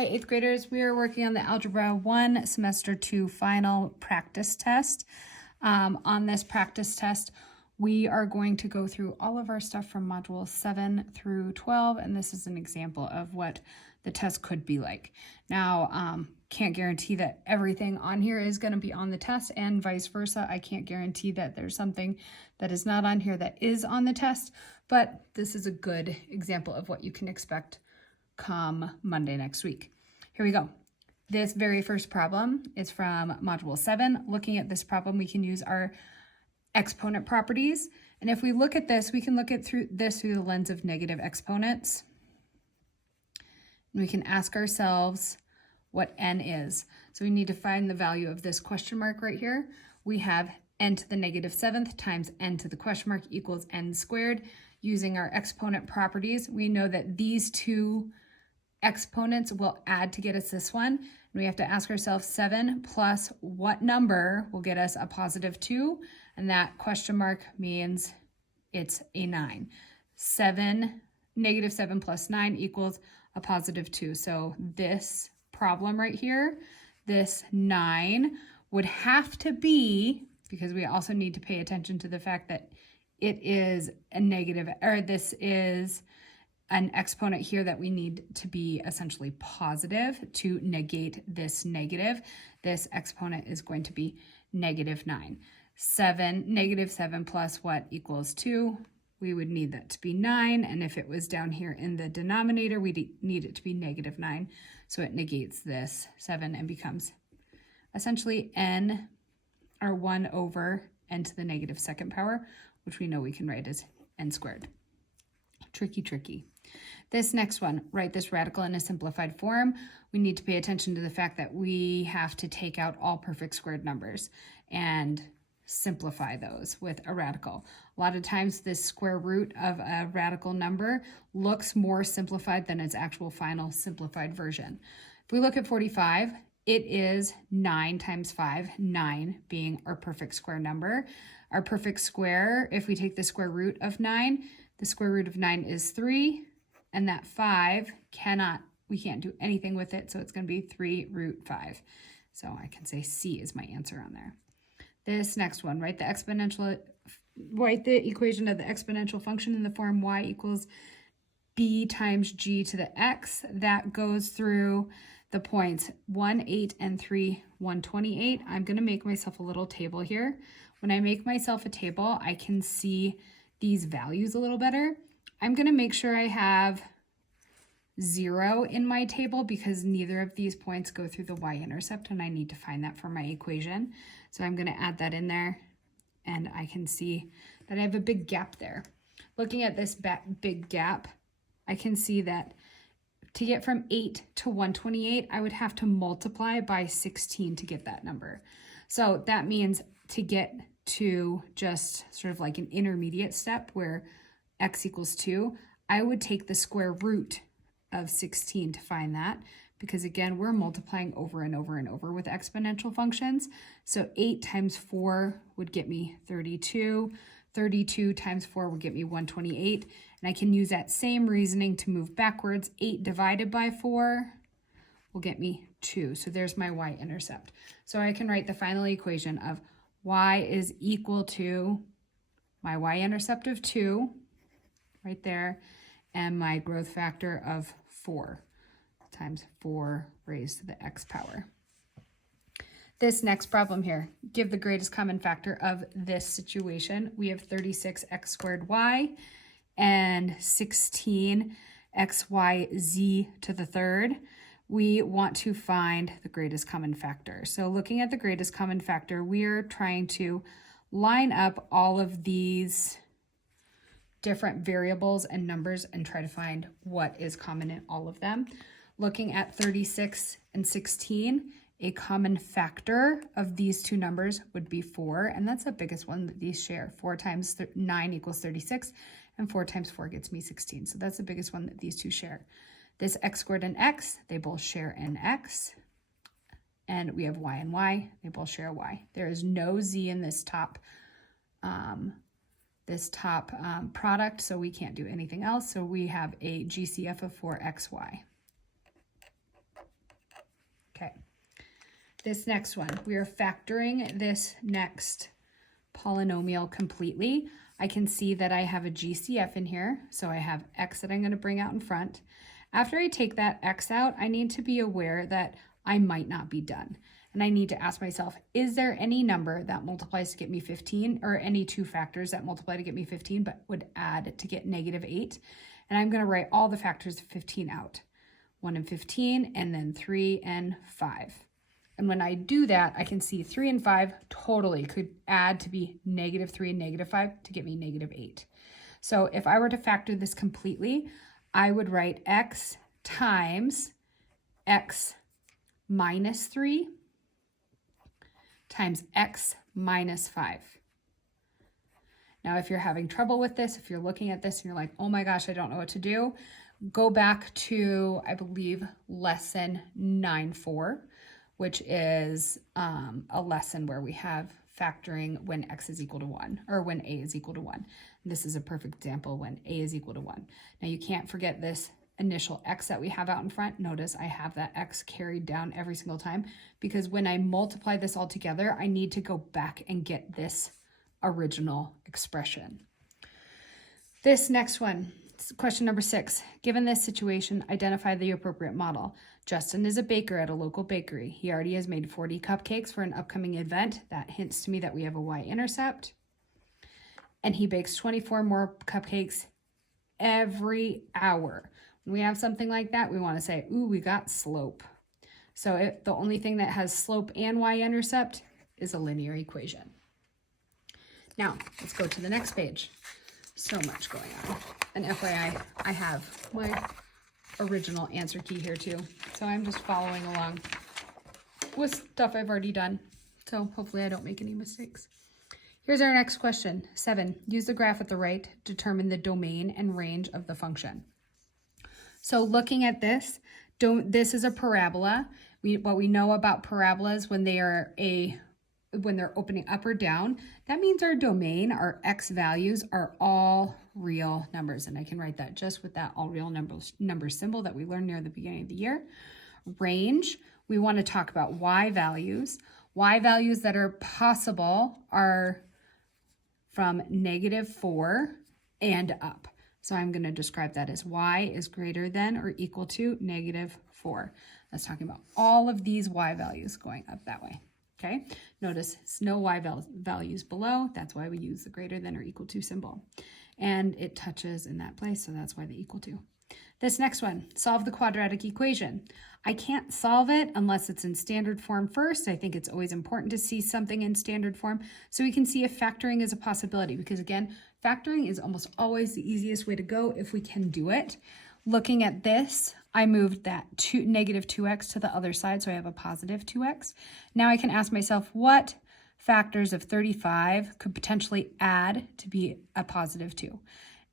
Hi, 8th graders. We are working on the Algebra 1 Semester 2 final practice test. On this practice test, we are going to go through all of our stuff from Module 7 through 12, and this is an example of what the test could be like. Now, can't guarantee that everything on here is going to be on the test, and vice versa. I can't guarantee that there's something that is not on here that is on the test, but this is a good example of what you can expect come Monday next week. Here we go. This very first problem is from Module 7. Looking at this problem, we can use our exponent properties. And if we look at this, we can look at through the lens of negative exponents. And we can ask ourselves what n is. So we need to find the value of this question mark right here. We have n to the negative 7th times n to the question mark equals n squared. Using our exponent properties, we know that these two exponents will add to get us this one. And we have to ask ourselves 7 plus what number will get us a positive 2? And that question mark means it's a 9. Negative 7 plus 9 equals a positive 2. So this problem right here, this 9 would have to be, because we also need to pay attention to the fact that it is a negative, or this is an exponent here that we need to be essentially positive to negate this negative. This exponent is going to be negative 9. Negative 7 plus what equals 2? We would need that to be 9. And if it was down here in the denominator, we need it to be negative 9. So it negates this 7 and becomes essentially n, or 1 over n to the negative 2nd power, which we know we can write as n squared. Tricky, tricky. This next one, write this radical in a simplified form. We need to pay attention to the fact that we have to take out all perfect squared numbers and simplify those with a radical. A lot of times this square root of a radical number looks more simplified than its actual final simplified version. If we look at 45, it is 9 times 5, 9 being our perfect square number. Our perfect square, if we take the square root of 9, the square root of 9 is 3, and that 5 we can't do anything with it, so it's going to be 3 root 5. So I can say C is my answer on there. This next one, write the equation of the exponential function in the form y equals b times g to the x. That goes through the points 1, 8, and 3, 128. I'm going to make myself a little table here. When I make myself a table, I can see these values a little better. I'm going to make sure I have 0 in my table because neither of these points go through the y-intercept, and I need to find that for my equation. So I'm going to add that in there, and I can see that I have a big gap there. Looking at this big gap, I can see that to get from 8 to 128, I would have to multiply by 16 to get that number. So that means to get to just sort of like an intermediate step where x equals 2, I would take the square root of 16 to find that, because again, we're multiplying over and over and over with exponential functions. So 8 times 4 would get me 32. 32 times 4 would get me 128. And I can use that same reasoning to move backwards. 8 divided by 4 will get me 2. So there's my y-intercept. So I can write the final equation of y is equal to my y-intercept of 2, right there, and my growth factor of 4 times 4 raised to the x power. This next problem here, give the greatest common factor of this situation. We have 36x squared y and 16xyz to the third. We want to find the greatest common factor. So looking at the greatest common factor, we are trying to line up all of these different variables and numbers and try to find what is common in all of them. Looking at 36 and 16, a common factor of these two numbers would be 4, and that's the biggest one that these share. 4 times 9 equals 36, and 4 times 4 gets me 16. So that's the biggest one that these two share. This x squared and x, they both share an x. And we have y and y, they both share y. There is no z in this top product, so we can't do anything else. So we have a GCF of 4xy. This next one, we are factoring this next polynomial completely. I can see that I have a GCF in here, so I have x that I'm going to bring out in front. After I take that x out, I need to be aware that I might not be done. And I need to ask myself, is there any number that multiplies to get me 15, or any two factors that multiply to get me 15 but would add to get -8? And I'm going to write all the factors of 15 out. 1 and 15, and then 3 and 5. And when I do that, I can see 3 and 5 totally could add to be -3 and -5 to get me -8. So if I were to factor this completely, I would write x times x minus 3 times x minus 5. Now, if you're having trouble with this, if you're looking at this and you're like, oh my gosh, I don't know what to do, go back to, I believe, lesson 9.4, which is a lesson where we have factoring when x is equal to 1, or when a is equal to 1. This is a perfect example when a is equal to 1. Now, you can't forget this initial x that we have out in front. Notice I have that x carried down every single time, because when I multiply this all together, I need to go back and get this original expression. This next one, question number 6. Given this situation, identify the appropriate model. Justin is a baker at a local bakery. He already has made 40 cupcakes for an upcoming event. That hints to me that we have a y-intercept. And he bakes 24 more cupcakes every hour. When we have something like that, we want to say, ooh, we got slope. So the only thing that has slope and y-intercept is a linear equation. Now, let's go to the next page. So much going on. And FYI, I have my original answer key here too. So I'm just following along with stuff I've already done. So hopefully I don't make any mistakes. Here's our next question. 7. Use the graph at the right to determine the domain and range of the function. So looking at this, this is a parabola. What we know about parabolas when they're opening up or down, that means our domain, our x values, are all real numbers. And I can write that just with that all real number symbol that we learned near the beginning of the year. Range, we want to talk about y values. Y values that are possible are from -4 and up. So I'm going to describe that as y is greater than or equal to -4. That's talking about all of these y values going up that way. Okay, notice it's no y values below. That's why we use the greater than or equal to symbol. And it touches in that place, so that's why the equal to. This next one, solve the quadratic equation. I can't solve it unless it's in standard form first. I think it's always important to see something in standard form so we can see if factoring is a possibility, because again, factoring is almost always the easiest way to go if we can do it. Looking at this, I moved that -2x to the other side, so I have a positive 2x. Now I can ask myself, what factors of 35 could potentially add to be a positive 2?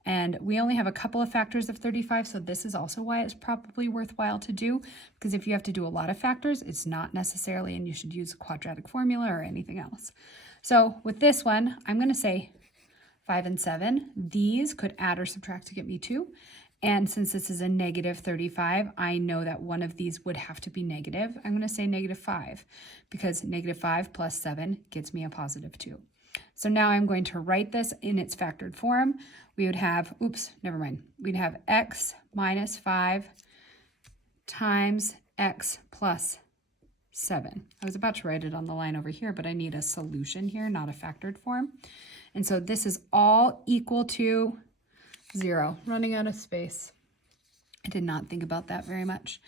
And we only have a couple of factors of 35, so this is also why it's probably worthwhile to do, because if you have to do a lot of factors, it's not necessarily, and you should use a quadratic formula or anything else. So with this one, I'm going to say 5 and 7. These could add or subtract to get me 2. And since this is a -35, I know that one of these would have to be negative. I'm going to say -5, because -5 plus 7 gets me a positive 2. So now I'm going to write this in its factored form. We would have, we'd have x minus 5 times x plus 7. I was about to write it on the line over here, but I need a solution here, not a factored form. And so this is all equal to 0, running out of space. I did not think about that very much.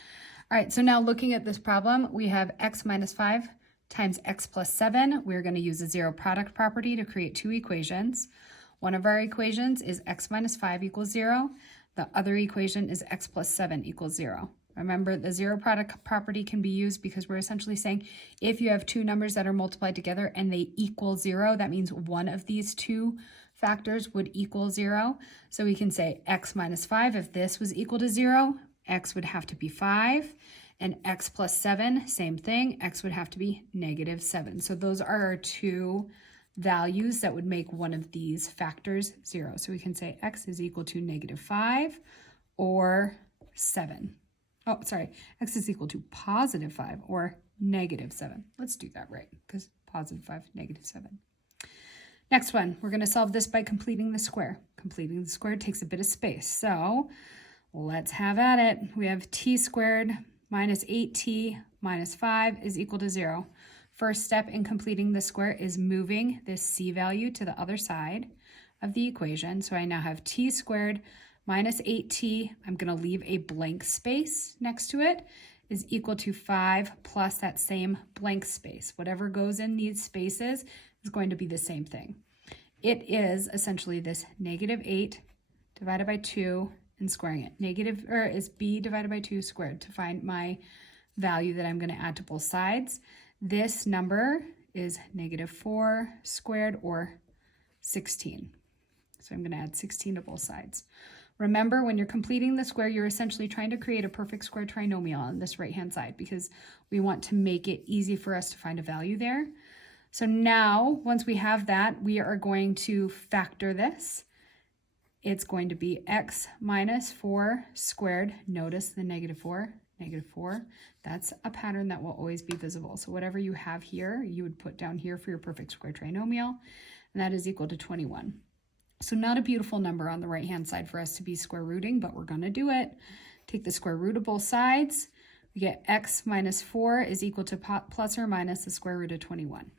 All right, so now looking at this problem, we have x minus 5 times x plus 7. We're going to use the zero product property to create two equations. One of our equations is x minus 5 equals 0. The other equation is x plus 7 equals 0. Remember, the zero product property can be used because we're essentially saying if you have two numbers that are multiplied together and they equal 0, that means one of these two factors would equal 0. So we can say x minus 5, if this was equal to 0, x would have to be 5. And x plus 7, same thing, x would have to be -7. So those are our two values that would make one of these factors 0. So we can say x is equal to -5 or 7. oh, sorry, x is equal to positive 5 or negative 7. Let's do that right, because positive 5, negative 7. Next one, we're going to solve this by completing the square. Completing the square takes a bit of space, so let's have at it. We have t squared minus 8t minus 5 is equal to 0. First step in completing the square is moving this c value to the other side of the equation. So I now have t squared minus 8t, I'm going to leave a blank space next to it, is equal to 5 plus that same blank space. Whatever goes in these spaces is going to be the same thing. It is essentially this negative 8 divided by 2 and squaring it. Is b divided by 2 squared to find my value that I'm going to add to both sides. This number is negative 4 squared or 16. So I'm going to add 16 to both sides. Remember, when you're completing the square, you're essentially trying to create a perfect square trinomial on this right-hand side because we want to make it easy for us to find a value there. So now, once we have that, we are going to factor this. It's going to be x minus 4 squared. Notice the negative 4. Negative 4, that's a pattern that will always be visible. So whatever you have here, you would put down here for your perfect square trinomial, and that is equal to 21. So not a beautiful number on the right-hand side for us to be square rooting, but we're going to do it. Take the square root of both sides. We get x minus 4 is equal to plus or minus the square root of 21.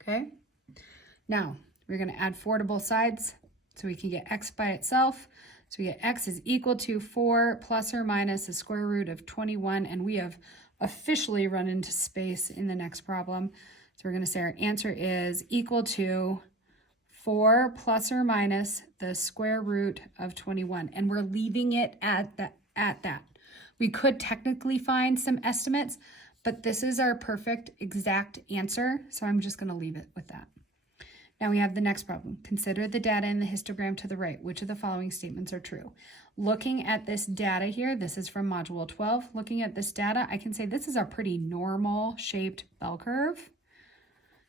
Okay? Now, we're going to add 4 to both sides so we can get x by itself. So we get x is equal to 4 plus or minus the square root of 21, and we have officially run into space in the next problem. So we're going to say our answer is equal to 4 plus or minus the square root of 21, and we're leaving it at that. We could technically find some estimates, but this is our perfect exact answer, so I'm just going to leave it with that. Now we have the next problem. Consider the data in the histogram to the right. Which of the following statements are true? Looking at this data here, this is from Module 12. Looking at this data, I can say this is a pretty normal shaped bell curve.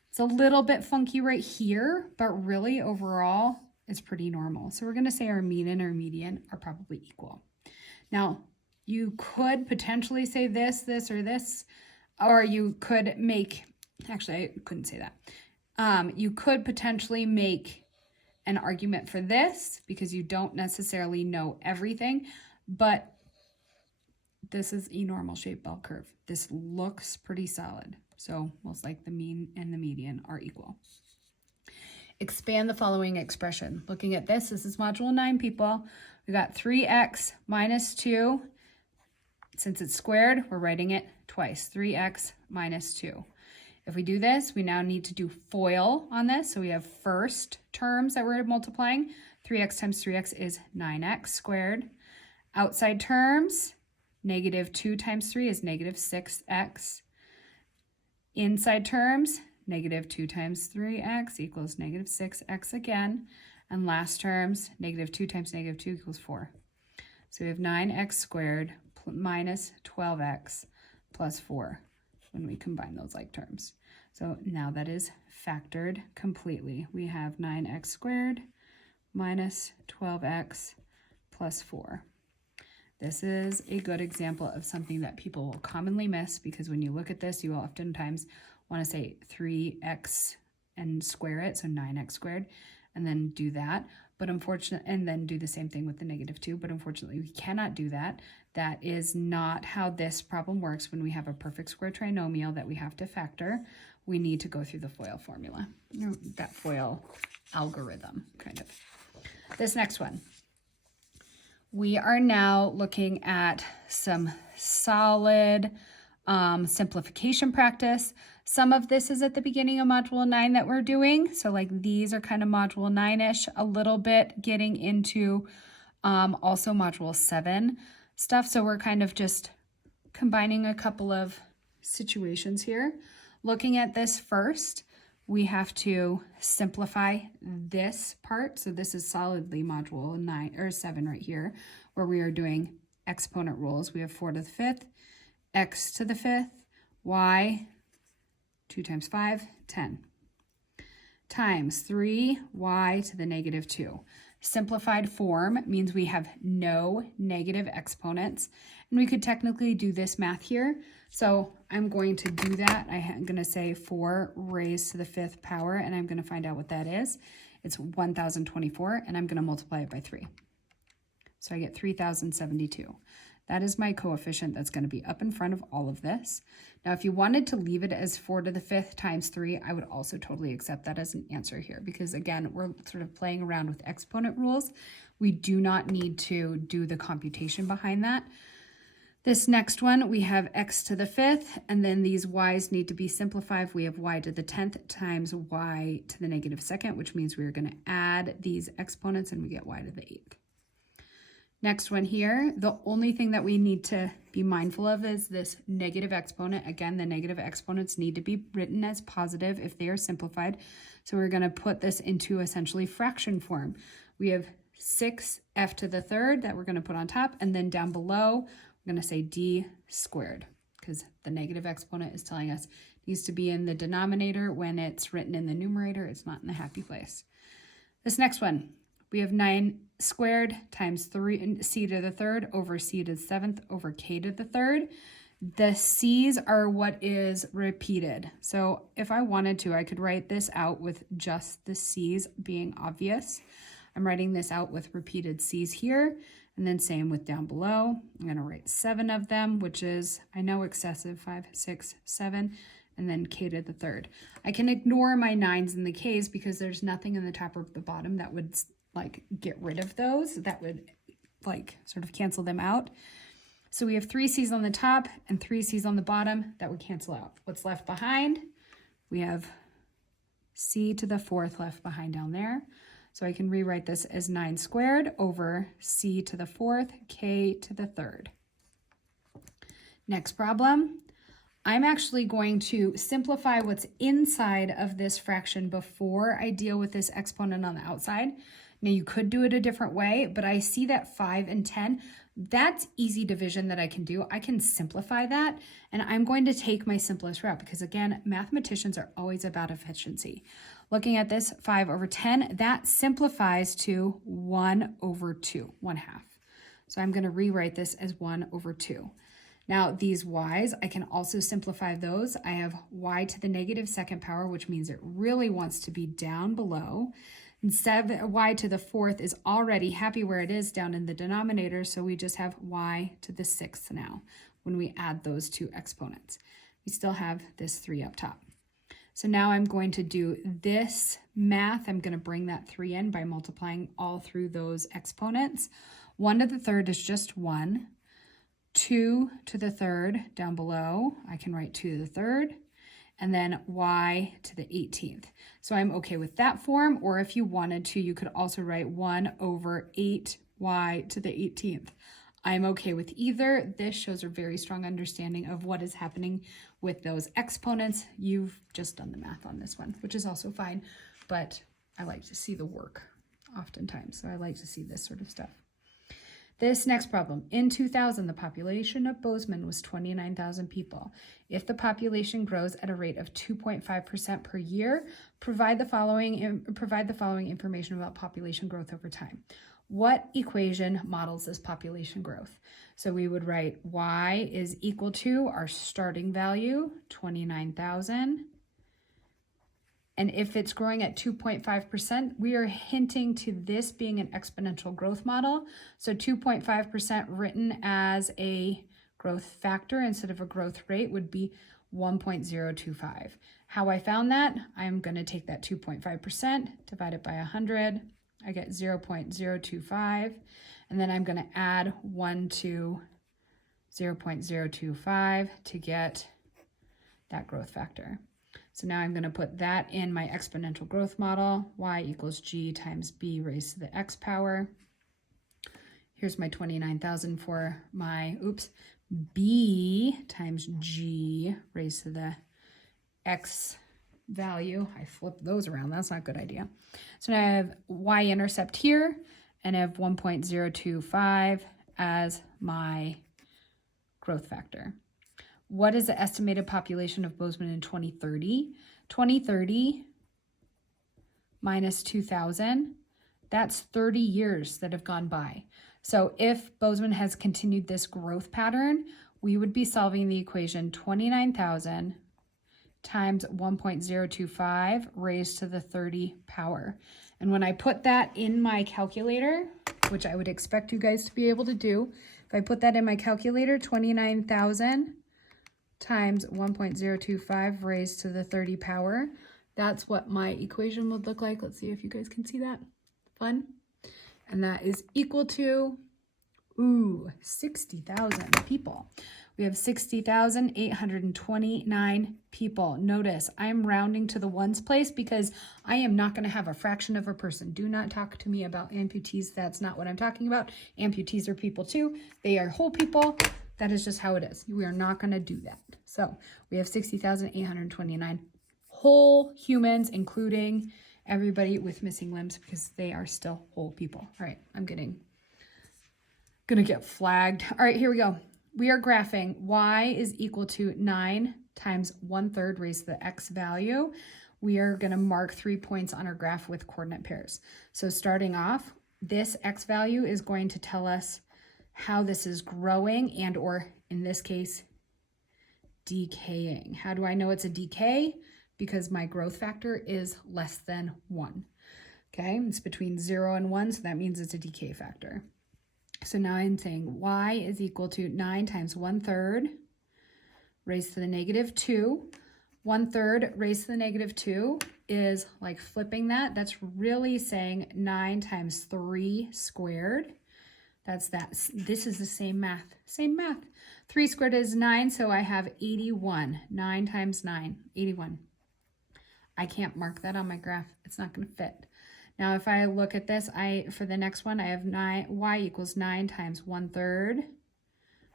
It's a little bit funky right here, but really overall, it's pretty normal. So we're going to say our mean and our median are probably equal. Now, you could potentially say this, or this, or you could make, actually, I couldn't say that. You could potentially make an argument for this because you don't necessarily know everything, but this is a normal shaped bell curve. This looks pretty solid. So most like the mean and the median are equal. Expand the following expression. Looking at this is Module 9, people. We got 3x minus 2. Since it's squared, we're writing it twice. 3x minus 2. If we do this, we now need to do FOIL on this. So we have first terms that we're multiplying. 3x times 3x is 9x squared. Outside terms, negative 2 times 3 is negative 6x. Inside terms, negative 2 times 3x equals negative 6x again. And last terms, negative 2 times negative 2 equals 4. So we have 9x squared minus 12x plus 4. When we combine those like terms. So now that is factored completely. We have 9x squared minus 12x plus 4. This is a good example of something that people will commonly miss because when you look at this, you will oftentimes want to say 3x and square it, so 9x squared, and then do that. But unfortunately, and then do the same thing with the negative 2, but unfortunately we cannot do that. That is not how this problem works. When we have a perfect square trinomial that we have to factor, we need to go through the FOIL formula, that FOIL algorithm, kind of. This next one. We are now looking at some solid simplification practice. Some of this is at the beginning of Module 9 that we're doing. So like these are kind of Module 9-ish, a little bit getting into also Module 7 stuff. So we're kind of just combining a couple of situations here. Looking at this first, we have to simplify this part. So this is solidly Module 9 or 7 right here, where we are doing exponent rules. We have 4 to the 5th, x to the 5th, y, 2 times 5, 10, times 3y to the negative 2. Simplified form means we have no negative exponents. And we could technically do this math here. So I'm going to do that. I'm going to say 4 raised to the 5th power, and I'm going to find out what that is. It's 1,024, and I'm going to multiply it by 3. So I get 3,072. That is my coefficient that's going to be up in front of all of this. Now, if you wanted to leave it as 4 to the 5th times 3, I would also totally accept that as an answer here because, again, we're sort of playing around with exponent rules. We do not need to do the computation behind that. This next one, we have x to the 5th, and then these y's need to be simplified. We have y to the 10th times y to the negative 2nd, which means we're going to add these exponents, and we get y to the 8th. Next one here, the only thing that we need to be mindful of is this negative exponent. Again, the negative exponents need to be written as positive if they are simplified. So we're going to put this into essentially fraction form. We have 6f to the 3rd that we're going to put on top, and then down below, we're going to say d squared because the negative exponent is telling us it needs to be in the denominator. When it's written in the numerator, it's not in the happy place. This next one, we have 9 squared times 3c to the 3rd over c to the 7th over k to the 3rd. The c's are what is repeated. So if I wanted to, I could write this out with just the c's being obvious. I'm writing this out with repeated c's here, and then same with down below. I'm going to write 7 of them, which is, I know, excessive, 5, 6, 7, and then k to the 3rd. I can ignore my 9's and the k's because there's nothing in the top or the bottom that would like get rid of those, that would like sort of cancel them out. So we have 3 c's on the top and 3 c's on the bottom that would cancel out. What's left behind? We have c to the 4th left behind down there. So I can rewrite this as 9 squared over c to the 4th, k to the 3rd. Next problem. I'm actually going to simplify what's inside of this fraction before I deal with this exponent on the outside. Now you could do it a different way, but I see that 5 and 10, that's easy division that I can do. I can simplify that, and I'm going to take my simplest route because, again, mathematicians are always about efficiency. Looking at this, 5 over 10, that simplifies to 1 over 2, 1/2. So I'm going to rewrite this as 1 over 2. Now, these y's, I can also simplify those. I have y to the negative 2nd power, which means it really wants to be down below. And y to the 4th is already happy where it is down in the denominator, so we just have y to the 6th now when we add those two exponents. We still have this 3 up top. So now I'm going to do this math. I'm going to bring that 3 in by multiplying all through those exponents. 1 to the 3rd is just 1. 2 to the 3rd down below, I can write 2 to the 3rd. And then y to the 18th. So I'm okay with that form, or if you wanted to, you could also write 1 over 8y to the 18th. I'm okay with either. This shows a very strong understanding of what is happening with those exponents. You've just done the math on this one, which is also fine, but I like to see the work oftentimes, so I like to see this sort of stuff. This next problem, in 2000, the population of Bozeman was 29,000 people. If the population grows at a rate of 2.5% per year, provide the following information about population growth over time. What equation models this population growth? So we would write y is equal to our starting value, 29,000. And if it's growing at 2.5%, we are hinting to this being an exponential growth model. So 2.5% written as a growth factor instead of a growth rate would be 1.025. How I found that, I'm going to take that 2.5%, divide it by 100. I get 0.025. And then I'm going to add 1 to 0.025 to get that growth factor. So now I'm going to put that in my exponential growth model, y equals g times b raised to the x power. Here's my 29,000 for my, b times g raised to the x value. I flipped those around, that's not a good idea. So now I have y-intercept here, and I have 1.025 as my growth factor. What is the estimated population of Bozeman in 2030? 2030 minus 2000, that's 30 years that have gone by. So if Bozeman has continued this growth pattern, we would be solving the equation 29,000 times 1.025 raised to the 30 power. And when I put that in my calculator, which I would expect you guys to be able to do, if I put that in my calculator, 29,000 times 1.025 raised to the 30 power, that's what my equation would look like. Let's see if you guys can see that. Fun. And that is equal to, 60,000 people. We have 60,829 people. Notice I'm rounding to the ones place because I am not going to have a fraction of a person. Do not talk to me about amputees. That's not what I'm talking about. Amputees are people too. They are whole people. That is just how it is. We are not going to do that. So we have 60,829 whole humans, including everybody with missing limbs because they are still whole people. All right, I'm gonna get flagged. All right, here we go. We are graphing y is equal to 9 times 1/3 raised to the x value. We are going to mark 3 points on our graph with coordinate pairs. So starting off, this x value is going to tell us how this is growing and or, in this case, decaying. How do I know it's a decay? Because my growth factor is less than 1. Okay, it's between 0 and 1, so that means it's a decay factor. So now I'm saying y is equal to 9 times 1/3 raised to the negative 2. 1/3 raised to the negative 2 is like flipping that. That's really saying 9 times 3 squared. That's that. This is the same math. Same math. 3 squared is 9, so I have 81. 9 times 9, 81. I can't mark that on my graph. It's not going to fit. Now, if I look at this, for the next one, I have y equals 9 times 1/3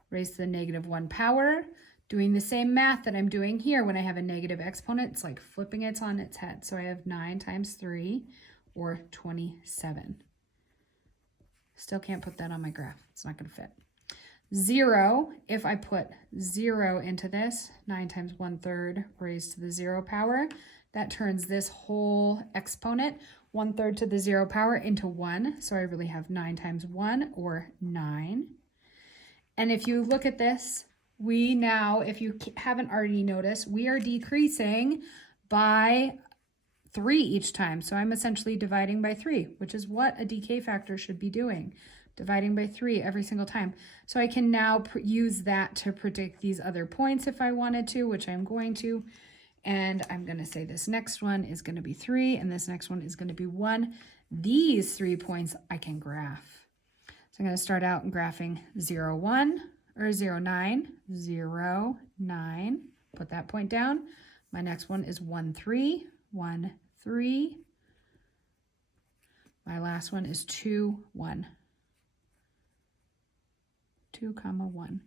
raised to the negative 1 power. Doing the same math that I'm doing here when I have a negative exponent, it's like flipping it on its head. So I have 9 times 3, or 27. Still can't put that on my graph. It's not going to fit. 0, if I put 0 into this, 9 times 1/3 raised to the 0 power, that turns this whole exponent, 1/3 to the 0 power, into 1. So I really have 9 times 1, or 9. And if you look at this, we now, if you haven't already noticed, we are decreasing by 3 each time. So I'm essentially dividing by 3, which is what a decay factor should be doing. Dividing by 3 every single time. So I can now use that to predict these other points if I wanted to, which I'm going to. And I'm going to say this next one is going to be 3, and this next one is going to be 1. These 3 points I can graph. So I'm going to start out graphing 0, 1, or 0, 9, 0, 9. Put that point down. My next one is 1, 3, 1, 3. My last one is 2, 1. 2, 1.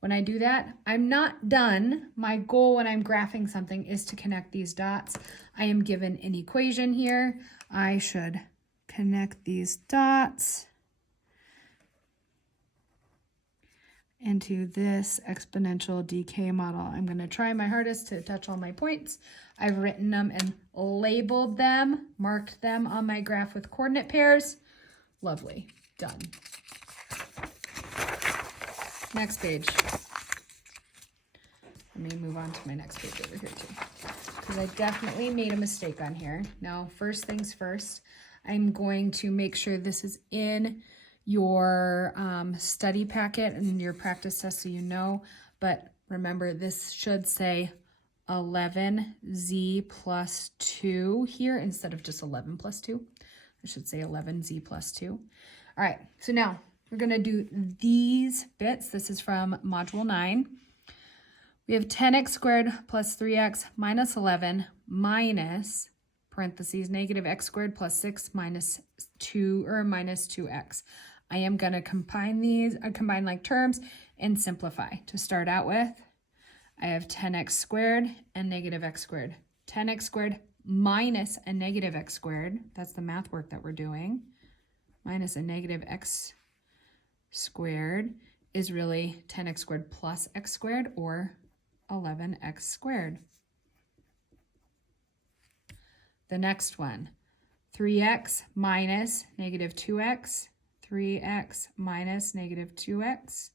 When I do that, I'm not done. My goal when I'm graphing something is to connect these dots. I am given an equation here. I should connect these dots into this exponential decay model. I'm going to try my hardest to touch all my points. I've written them and labeled them, marked them on my graph with coordinate pairs. Lovely. Done. Next page. Let me move on to my next page over here too, because I definitely made a mistake on here. Now, first things first, I'm going to make sure this is in your study packet and your practice test so you know. But remember, this should say 11z plus 2 here instead of just 11 plus 2. I should say 11z plus 2. All right, so now we're going to do these bits. This is from Module 9. We have 10x squared plus 3x minus 11 minus, parentheses, negative x squared plus 6 minus 2, or minus 2x. I am going to combine these, combine like terms, and simplify. To start out with, I have 10x squared and negative x squared. 10x squared minus a negative x squared, that's the math work that we're doing, minus a negative x squared is really 10x squared plus x squared, or 11x squared. The next one, 3x minus negative 2x. 3x minus negative 2x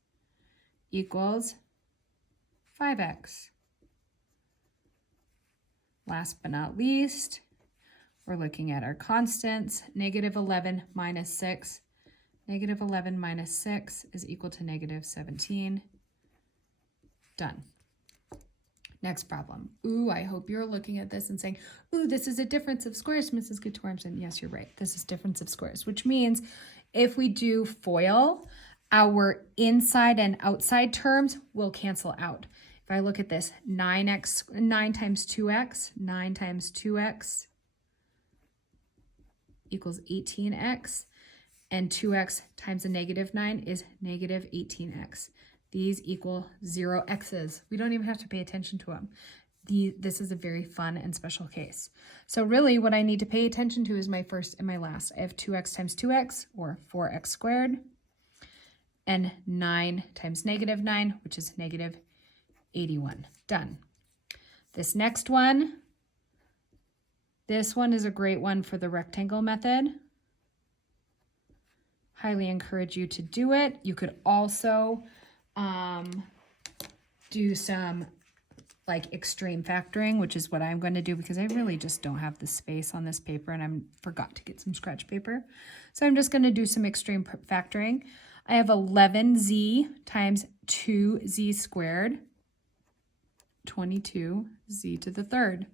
equals 5x. Last but not least, we're looking at our constants. Negative 11 minus 6. Negative 11 minus 6 is equal to negative 17. Done. Next problem. Ooh, I hope you're looking at this and saying, ooh, this is a difference of squares, Mrs. Guttormson. Yes, you're right. This is difference of squares, which means if we do FOIL, our inside and outside terms will cancel out. If I look at this, 9 times 2x, 9 times 2x equals 18x, and 2x times a negative 9 is negative 18x. These equal 0 x's. We don't even have to pay attention to them. This is a very fun and special case. So really what I need to pay attention to is my first and my last. I have 2x times 2x, or 4x squared, and 9 times negative 9, which is negative 81. Done. This next one, this one is a great one for the rectangle method. Highly encourage you to do it. You could also do some like extreme factoring, which is what I'm going to do because I really just don't have the space on this paper and I forgot to get some scratch paper. So I'm just going to do some extreme factoring. I have 11z times 2z squared, 22z to the third.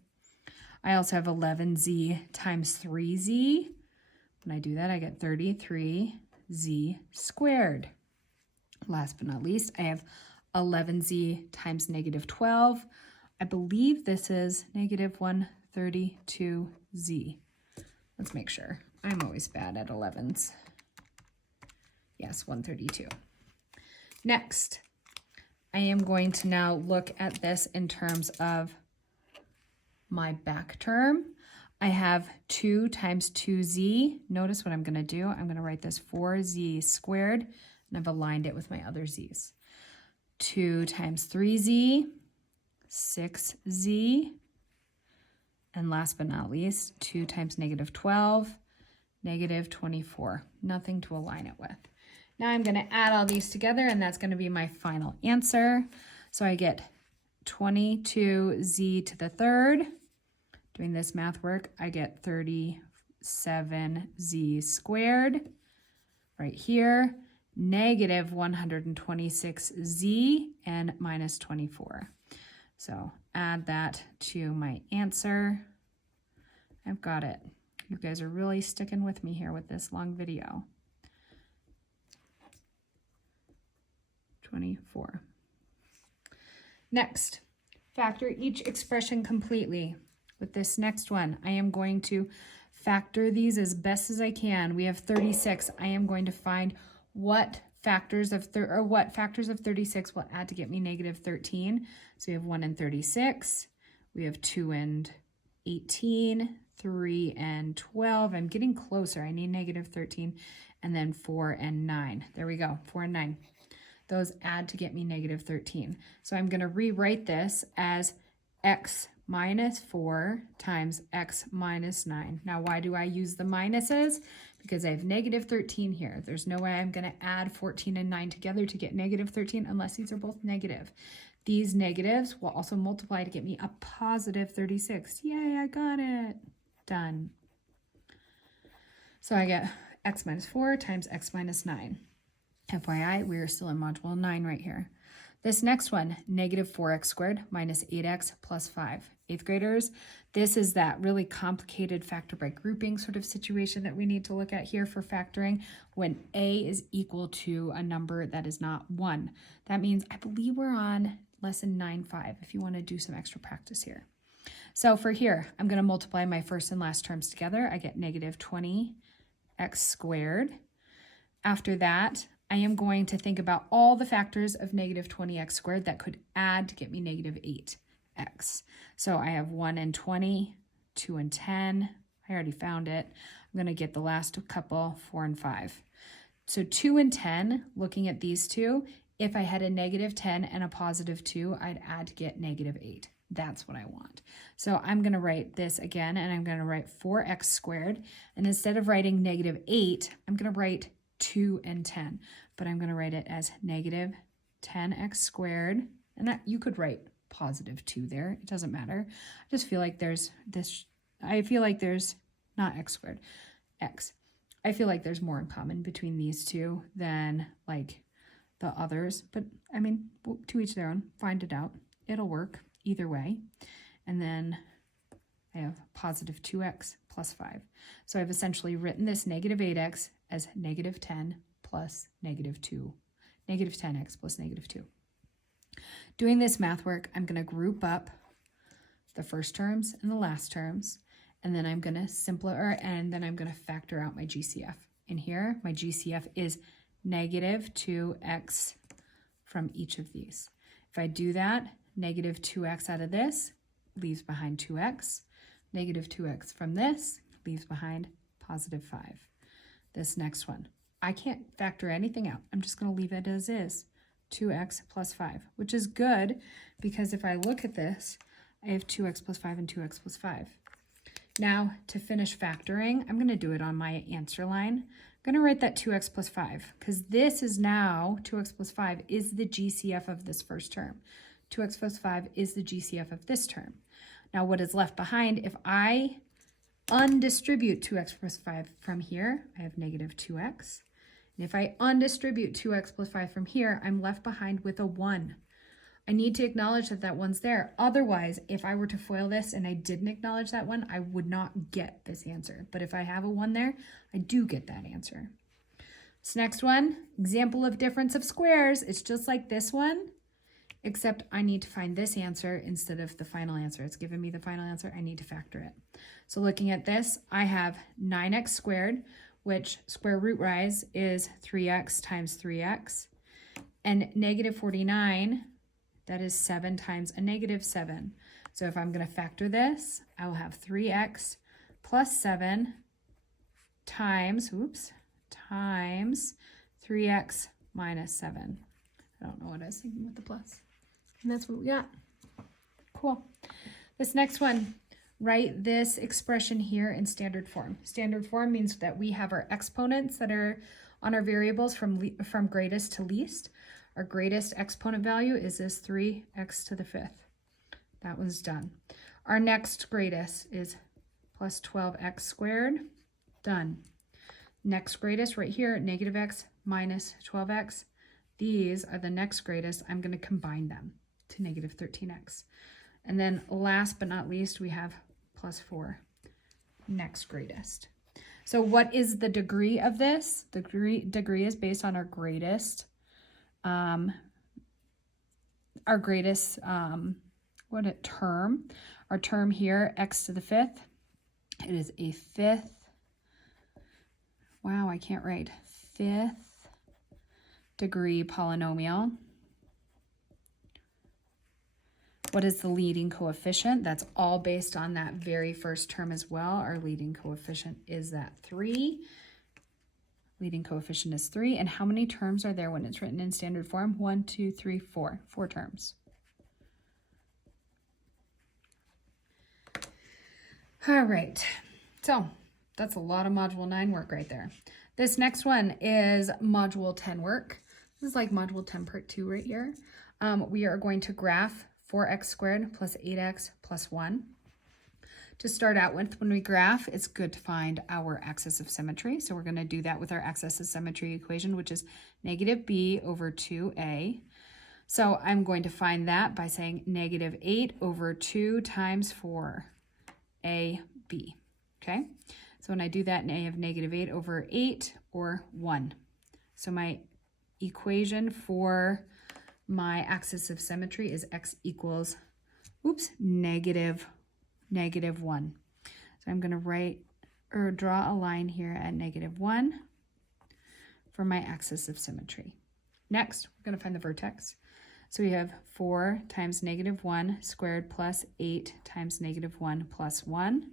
I also have 11z times 3z. When I do that, I get 33z squared. Last but not least, I have 11z times negative 12. I believe this is negative 132z. Let's make sure. I'm always bad at 11s. Yes, 132. Next, I am going to now look at this in terms of my back term. I have 2 times 2z. Notice what I'm going to do. I'm going to write this 4z squared, and I've aligned it with my other z's. 2 times 3z, 6z, and last but not least, 2 times negative 12, negative 24. Nothing to align it with. Now I'm going to add all these together, and that's going to be my final answer. So I get 22z to the third. Doing this math work, I get 37z squared right here, negative 126z, and minus 24. So add that to my answer. I've got it. You guys are really sticking with me here with this long video. 24. Next, factor each expression completely. With this next one, I am going to factor these as best as I can. We have 36. I am going to find what factors of 36 will add to get me negative 13. So we have 1 and 36. We have 2 and 18, 3 and 12. I'm getting closer. I need negative 13. And then 4 and 9. There we go, 4 and 9. Those add to get me negative 13. So I'm going to rewrite this as x minus 4 times x minus 9. Now, why do I use the minuses? Because I have negative 13 here. There's no way I'm going to add 14 and 9 together to get negative 13 unless these are both negative. These negatives will also multiply to get me a positive 36. Yay, I got it. Done. So I get x minus 4 times x minus 9. FYI, we are still in module 9 right here. This next one, negative 4x squared minus 8x plus 5. 8th graders, this is that really complicated factor by grouping sort of situation that we need to look at here for factoring when a is equal to a number that is not 1. That means I believe we're on lesson 9.5 if you want to do some extra practice here. So for here, I'm going to multiply my first and last terms together. I get negative 20x squared. After that, I am going to think about all the factors of negative 20x squared that could add to get me negative 8x. So I have 1 and 20, 2 and 10. I already found it. I'm going to get the last couple, 4 and 5. So 2 and 10, looking at these two, if I had a negative 10 and a positive 2, I'd add to get negative 8. That's what I want. So I'm going to write this again, and I'm going to write 4x squared. And instead of writing negative 8, I'm going to write 2 and 10, but I'm going to write it as negative 10x squared, and that you could write positive 2 there. It doesn't matter. I just feel like there's this, I feel like there's not x squared, x. I feel like there's more in common between these two than like the others, but I mean, to each their own, find it out. It'll work either way. And then I have positive 2x plus 5. So I've essentially written this negative 8x as negative 10 plus negative 2, negative 10x plus negative 2. Doing this math work, I'm going to group up the first terms and the last terms, and then I'm going to factor out my GCF. In here, my GCF is negative 2x from each of these. If I do that, negative 2x out of this leaves behind 2x. Negative 2x from this leaves behind positive 5. This next one, I can't factor anything out. I'm just going to leave it as is, 2x plus 5, which is good because if I look at this, I have 2x plus 5 and 2x plus 5. Now, to finish factoring, I'm going to do it on my answer line. I'm going to write that 2x plus 5 because this is now 2x plus 5 is the GCF of this first term. 2x plus 5 is the GCF of this term. Now, what is left behind, if I undistribute 2x plus 5 from here, I have negative 2x. And if I undistribute 2x plus 5 from here, I'm left behind with a 1. I need to acknowledge that that 1's there. Otherwise, if I were to FOIL this and I didn't acknowledge that 1, I would not get this answer. But if I have a 1 there, I do get that answer. This next one, example of difference of squares. It's just like this one, except I need to find this answer instead of the final answer. It's given me the final answer. I need to factor it. So looking at this, I have 9x squared, which square root wise is 3x times 3x, and negative 49, that is 7 times a negative 7. So if I'm going to factor this, I will have 3x plus 7 times 3x minus 7. I don't know what I was thinking with the plus. And that's what we got. Cool. This next one, write this expression here in standard form. Standard form means that we have our exponents that are on our variables from greatest to least. Our greatest exponent value is this 3x to the 5th. That one's done. Our next greatest is plus 12x squared. Done. Next greatest right here, negative x minus 12x. These are the next greatest. I'm going to combine them to negative 13x. And then last but not least, we have plus 4, next greatest. So what is the degree of this? The degree is based on our greatest term. Our term here, x to the 5th. It is a 5th. Wow, I can't write. 5th degree polynomial. What is the leading coefficient? That's all based on that very first term as well. Our leading coefficient is that 3. Leading coefficient is 3. And how many terms are there when it's written in standard form? 1, 2, 3, 4. 4 terms. All right. So that's a lot of Module 9 work right there. This next one is Module 10 work. This is like Module 10 Part 2 right here. We are going to graph 4x squared plus 8x plus 1. To start out with, when we graph, it's good to find our axis of symmetry. So we're going to do that with our axis of symmetry equation, which is negative b over 2a. So I'm going to find that by saying negative 8 over 2 times 4, ab. Okay? So when I do that, I have negative 8 over 8 or 1. So my equation for my axis of symmetry is x equals, negative 1. So I'm going to write or draw a line here at negative 1 for my axis of symmetry. Next, we're going to find the vertex. So we have 4 times negative 1 squared plus 8 times negative 1 plus 1.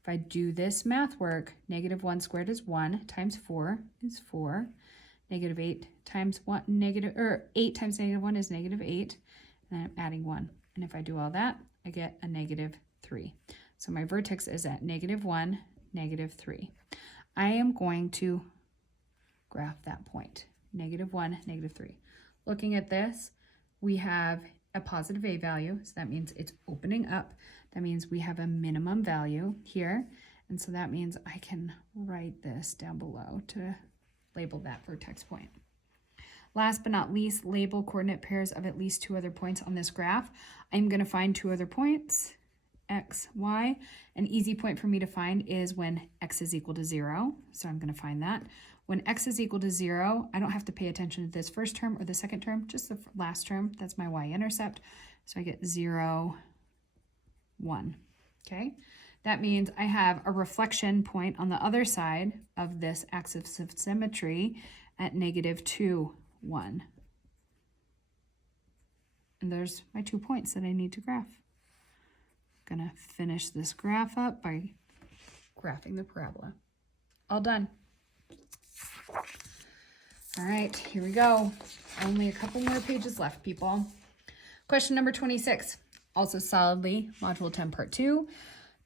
If I do this math work, negative 1 squared is 1 times 4 is 4. Negative 8 times 8 times negative 1 is negative 8. And then I'm adding 1. And if I do all that, I get a negative 3. So my vertex is at negative 1, negative 3. I am going to graph that point. -1, -3. Looking at this, we have a positive a value, so that means it's opening up. That means we have a minimum value here, and so that means I can write this down below to label that vertex point. Last but not least, label coordinate pairs of at least 2 other points on this graph. I'm going to find 2 other points, x, y. An easy point for me to find is when x is equal to 0, so I'm going to find that. When x is equal to 0, I don't have to pay attention to this first term or the second term, just the last term. That's my y-intercept. So I get 0, 1. Okay? That means I have a reflection point on the other side of this axis of symmetry at -2, 1. And there's my 2 points that I need to graph. I'm going to finish this graph up by graphing the parabola. All done. All right, here we go. Only a couple more pages left, people. Question number 26, also solidly, module 10, part 2.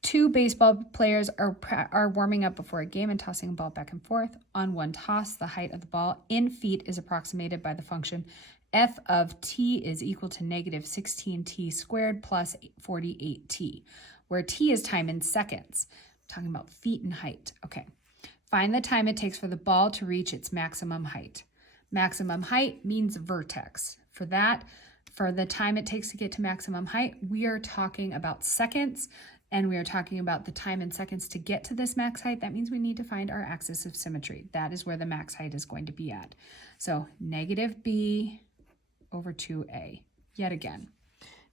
2 baseball players are warming up before a game and tossing a ball back and forth. On one toss, the height of the ball in feet is approximated by the function f of t is equal to -16t squared plus 48t, where t is time in seconds. I'm talking about feet and height. Okay. Find the time it takes for the ball to reach its maximum height. Maximum height means vertex. For the time it takes to get to maximum height, we are talking about seconds, and we are talking about the time in seconds to get to this max height. That means we need to find our axis of symmetry. That is where the max height is going to be at. So -b over 2a, yet again.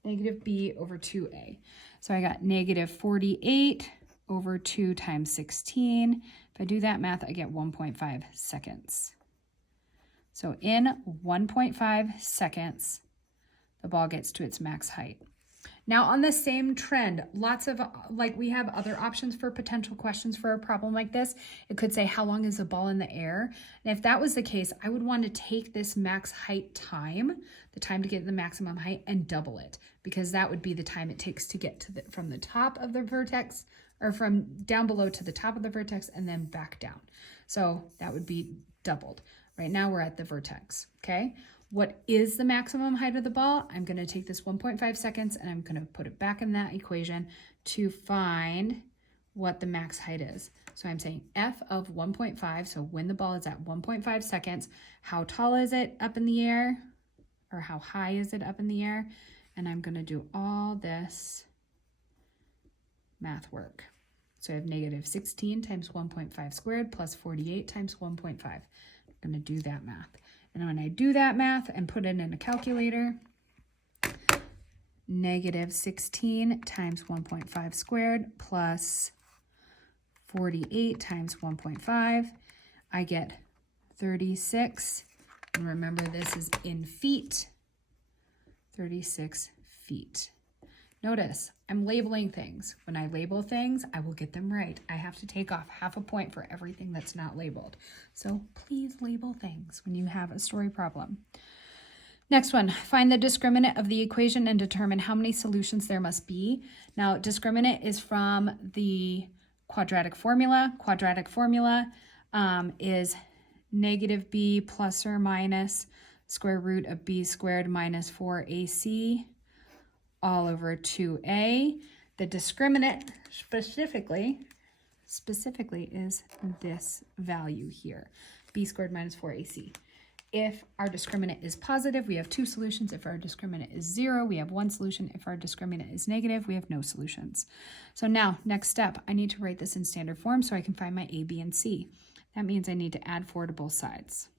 -b over 2a. So I got -48 over 2 times 16. If I do that math, I get 1.5 seconds. So in 1.5 seconds, the ball gets to its max height. Now on the same trend, we have other options for potential questions for a problem like this. It could say, how long is the ball in the air? And if that was the case, I would want to take this max height time, the time to get to the maximum height, and double it, because that would be the time it takes to get to from the top of the vertex, or from down below to the top of the vertex and then back down. So that would be doubled. Right now we're at the vertex, okay? What is the maximum height of the ball? I'm going to take this 1.5 seconds and I'm going to put it back in that equation to find what the max height is. So I'm saying f of 1.5, so when the ball is at 1.5 seconds, how tall is it up in the air? Or how high is it up in the air? And I'm going to do all this math work. So I have -16 times 1.5 squared plus 48 times 1.5. I'm going to do that math. And when I do that math and put it in a calculator, -16 times 1.5 squared plus 48 times 1.5, I get 36. And remember, this is in feet, 36 feet. Notice, I'm labeling things. When I label things, I will get them right. I have to take off half a point for everything that's not labeled. So please label things when you have a story problem. Next one, find the discriminant of the equation and determine how many solutions there must be. Now, discriminant is from the quadratic formula. Quadratic formula is -b plus or minus square root of b squared minus 4ac all over 2a. The discriminant specifically is this value here, b squared minus 4ac. If our discriminant is positive, we have 2 solutions. If our discriminant is 0, we have 1 solution. If our discriminant is negative, we have no solutions. So now, next step, I need to write this in standard form so I can find my a, b, and c. That means I need to add 4 to both sides.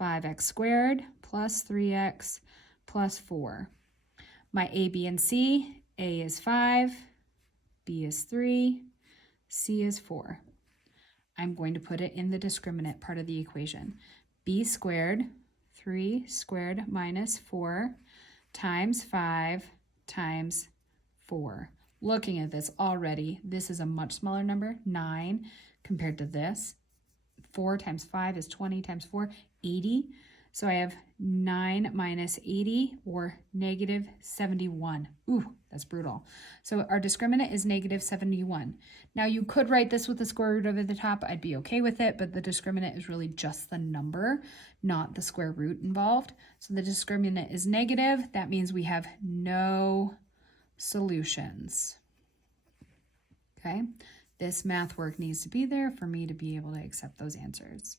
5x squared plus 3x plus 4. My a, b, and c, a is 5, b is 3, c is 4. I'm going to put it in the discriminant part of the equation. B squared, 3 squared minus 4 times 5 times 4. Looking at this already, this is a much smaller number, 9, compared to this. 4 times 5 is 20 times 4, 80. So I have 9 minus 80, or negative 71. Ooh, that's brutal. So our discriminant is negative 71. Now you could write this with the square root over the top. I'd be okay with it, but the discriminant is really just the number, not the square root involved. So the discriminant is negative. That means we have no solutions. Okay, this math work needs to be there for me to be able to accept those answers.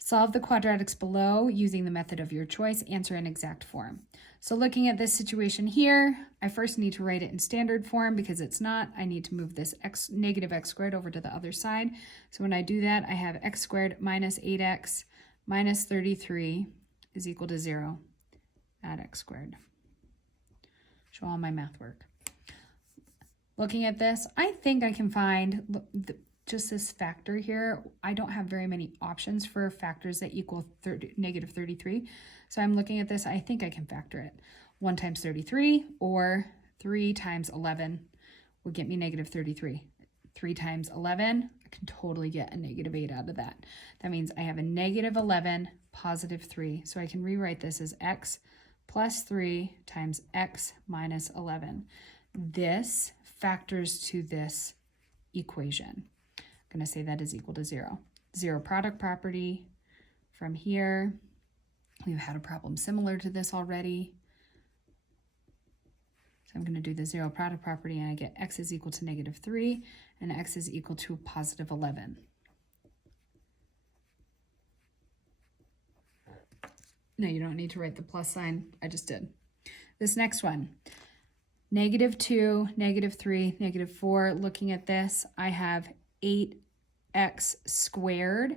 Solve the quadratics below using the method of your choice. Answer in exact form. So looking at this situation here, I first need to write it in standard form because it's not. I need to move this negative x squared over to the other side. So when I do that, I have x squared minus 8x minus 33 is equal to 0. Add x squared. Show all my math work. Looking at this, I think I can find just this factor here. I don't have very many options for factors that equal negative 33. So I'm looking at this, I think I can factor it. 1 times 33 or 3 times 11 will get me negative 33. 3 times 11, I can totally get a negative 8 out of that. That means I have a negative 11, positive 3. So I can rewrite this as x plus 3 times x minus 11. This factors to this equation. I'm going to say that is equal to 0. Zero product property from here. We've had a problem similar to this already. So I'm going to do the zero product property and I get x is equal to negative 3 and x is equal to positive 11. No, you don't need to write the plus sign. I just did. This next one, negative 2, negative 3, negative 4. Looking at this, I have 8x squared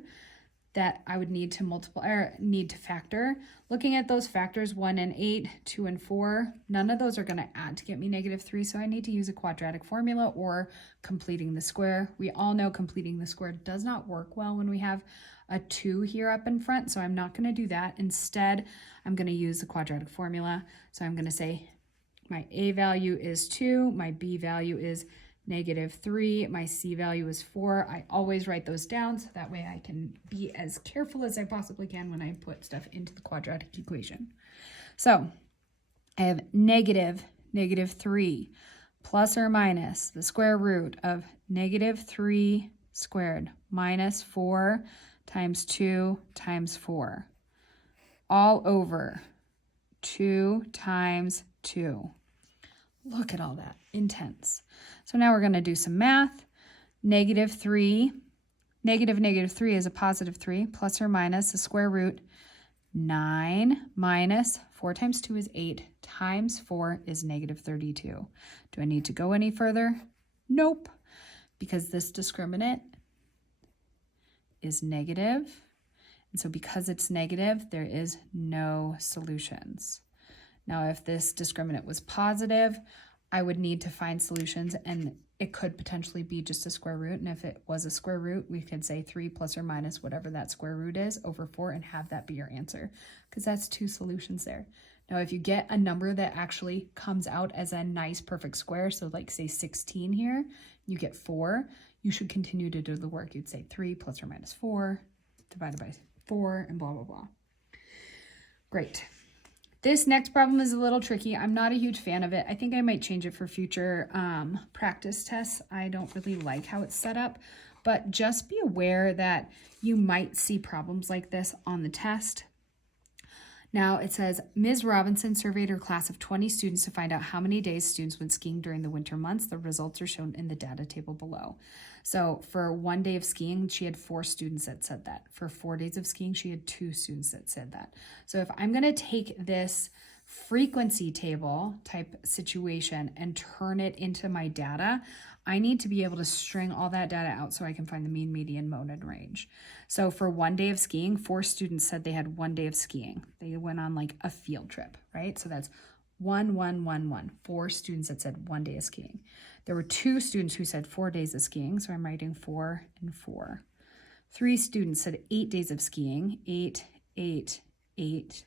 that I would need to multiply or need to factor. Looking at those factors, 1 and 8, 2 and 4, none of those are going to add to get me negative 3, so I need to use a quadratic formula or completing the square. We all know completing the square does not work well when we have a 2 here up in front, so I'm not going to do that. Instead, I'm going to use the quadratic formula. So I'm going to say my a value is 2, my b value is negative 3, my c value is 4. I always write those down so that way I can be as careful as I possibly can when I put stuff into the quadratic equation. So I have negative 3 plus or minus the square root of negative 3 squared minus 4 times 2 times 4 all over 2 times 2. Look at all that, intense. So now we're going to do some math. Negative 3 is a positive 3, plus or minus the square root 9 minus 4 times 2 is 8 times 4 is negative 32. Do I need to go any further? Nope, because this discriminant is negative. And so because it's negative, there is no solutions. Now, if this discriminant was positive, I would need to find solutions, and it could potentially be just a square root. And if it was a square root, we could say 3 plus or minus whatever that square root is over 4 and have that be your answer, because that's 2 solutions there. Now, if you get a number that actually comes out as a nice perfect square, so like say 16 here, you get 4, you should continue to do the work. You'd say 3 plus or minus 4 divided by 4 and blah, blah, blah. Great. This next problem is a little tricky. I'm not a huge fan of it. I think I might change it for future practice tests. I don't really like how it's set up, but just be aware that you might see problems like this on the test. Now it says, Ms. Robinson surveyed her class of 20 students to find out how many days students went skiing during the winter months. The results are shown in the data table below. So for 1 day of skiing, she had 4 students that said that. For 4 days of skiing, she had 2 students that said that. So if I'm going to take this frequency table type situation and turn it into my data, I need to be able to string all that data out so I can find the mean, median, mode, and range. So for 1 day of skiing, 4 students said they had 1 day of skiing. They went on like a field trip, right? So that's 1, 1, 1, 1. 4 students that said 1 day of skiing. There were 2 students who said 4 days of skiing, so I'm writing 4 and 4. 3 students said 8 days of skiing, 8, 8, 8.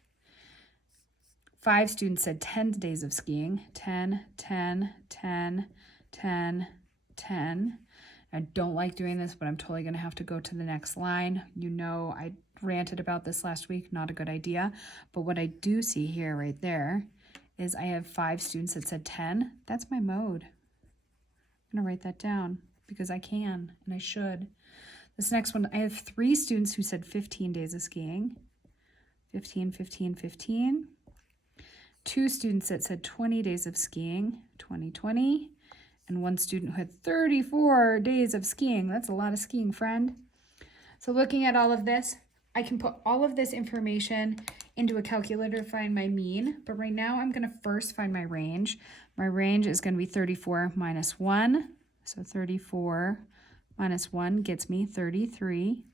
5 students said 10 days of skiing, 10, 10, 10, 10, 10. I don't like doing this, but I'm totally going to have to go to the next line. You know, I ranted about this last week, not a good idea. But what I do see here right there is I have 5 students that said 10. That's my mode. I'm gonna write that down because I can and I should. This next one, I have 3 students who said 15 days of skiing. 15, 15, 15. 2 students that said 20 days of skiing, 20, 20. And 1 student who had 34 days of skiing. That's a lot of skiing, friend. So looking at all of this, I can put all of this information into a calculator to find my mean. But right now I'm going to first find my range. My range is going to be 34 minus 1. So 34 minus 1 gets me 33.